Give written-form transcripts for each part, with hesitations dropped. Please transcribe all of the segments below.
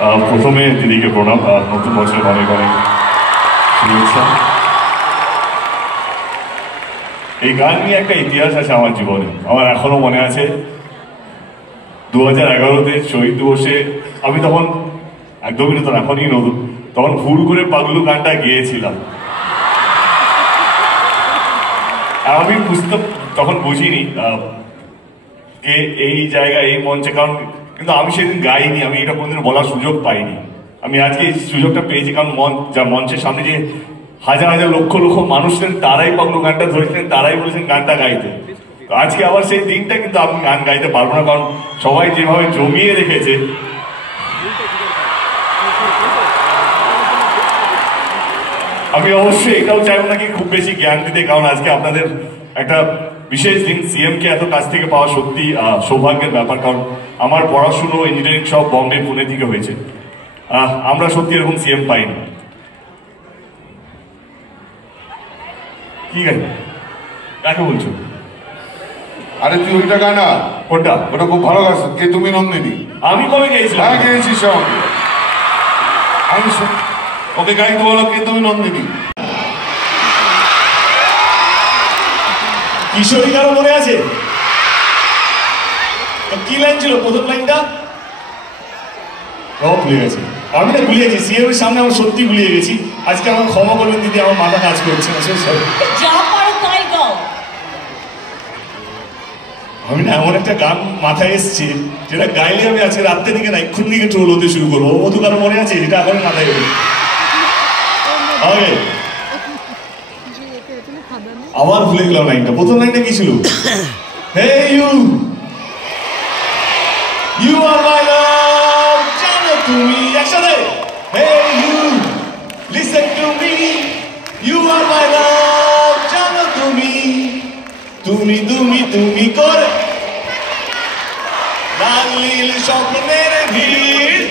প্রথমে দিদিকে প্রণাম, নতুন বছরের অনেক অনেক শুভেচ্ছা। এই গান নিয়ে একটা ইতিহাস আছে আমার জীবনে, আমার এখনো মনে আছে। 2011-তে শহীদ দিবসে আমি তখন একদমই নতুন, এখনই নতুন, তখন ভুল করে পাগলু গানটা গেয়েছিলাম। আমি তখন বুঝিনি কে এই জায়গায় এই মঞ্চে, কারণ কিন্তু আমি সেদিন গাইনি, আমি এটা কোনদিন বলার সুযোগ পাইনি। আমি আজকে এই সুযোগটা পেয়েছি, কারণ মঞ্চের সামনে যে হাজার হাজার লক্ষ লক্ষ মানুষ ছিলেন, তারাই পাগলু গানটা ধরেছিলেন, তারাই বলেছেন গানটা গাইতে। তো আজকে আবার সেই দিনটা, কিন্তু আমি গান গাইতে পারবো না, কারণ সবাই যেভাবে জমিয়ে রেখেছে। আমি অবশ্যই এটাও চাইবো নাকি খুব বেশি জ্ঞান দিতে, কারণ আজকে আপনাদের একটা বিশেষ দিন। সিএম কে এত কাছ থেকে পাওয়া সত্যি সৌভাগ্যের ব্যাপার, কারণ আমার পড়াশুনো ইঞ্জিনিয়ারিং সব বম্বে পুনে থেকে হয়েছে। আমরা সত্যি এরকম সিএম পাইনি। কি গাই, কাকে বলছো? আরে তুই ওইটা গায় না, কোনটা? ওটা খুব ভালো গাছ। কে তুমি নন্দিনী? আমি কবে গেয়েছিলাম? হ্যাঁ গেয়েছিস আমাকে। আমি ওকে গাইতে বলো, কে তুমি নন্দিনী। কিশোরী কারো মনে আছে? কি লাইন ছিল প্রথম লাইনটা? ভুলে গেছি আমি, না ভুলে গেছি। সিএম এর সামনে আমার সত্যি ভুলিয়ে গেছি। আজকে আমার ক্ষমা করবেন দিদি, আমার মাথা কাজ করছে না। আমি না এমন একটা গান মাথায় এসছে যেটা গাইলে আমি আজকে রাত্রে দিকে না এক্ষুন দিকে ট্রোল হতে শুরু করবো। ও তো কারো মনে আছে? যেটা এখন মাথায় এলো। আবার ভুলে গেলাম লাইনটা। প্রথম লাইনটা কি ছিল? হে ইউ আর মাই লাভ, জানো তুমি, একসাথে। Hey you listen to me, you are my love, জানো তুমি, তুমি তুমি তুমি করে লাল নীল স্বপ্নের ভিড়,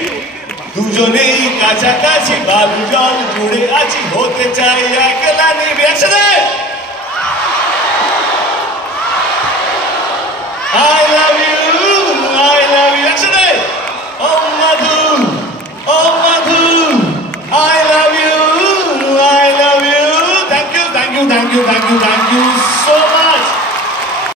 দুজনেই কাছাকাছি, বালু জল জুড়ে আছি, হতে চাই